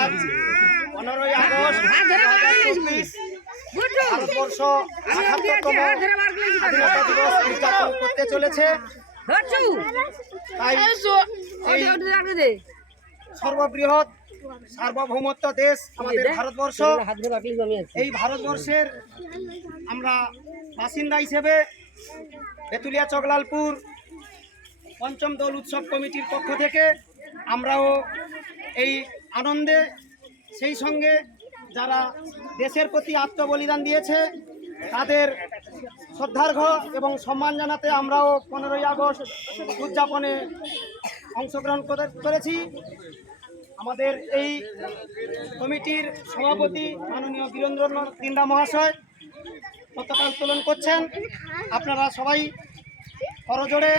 আজ 15ই আগস্ট 2024 ভারতবর্ষ ৭৮তম স্বাধীনতা দিবস উদযাপন করতে চলেছে। তাই এই সর্ববৃহৎ সার্বভৌমত্ব দেশ আমাদের ভারতবর্ষ, এই ভারতবর্ষের আমরা বাসিন্দা হিসেবে বেতুলিয়া চকলালপুর পঞ্চম দোল উৎসব কমিটির পক্ষ থেকে আমরাও এই আনন্দে, সেই সঙ্গে যারা দেশের প্রতি আত্মবলিদান দিয়েছে তাদের শ্রদ্ধার্ঘ্য এবং সম্মান জানাতে আমরাও 15ই আগস্ট উদযাপনে অংশগ্রহণ করেছি। আমাদের এই কমিটির সভাপতি মাননীয় বীরেন্দ্রনাথ দিন্দা মহাশয় পতাকা উত্তোলন করছেন। আপনারা সবাই করজোড়ে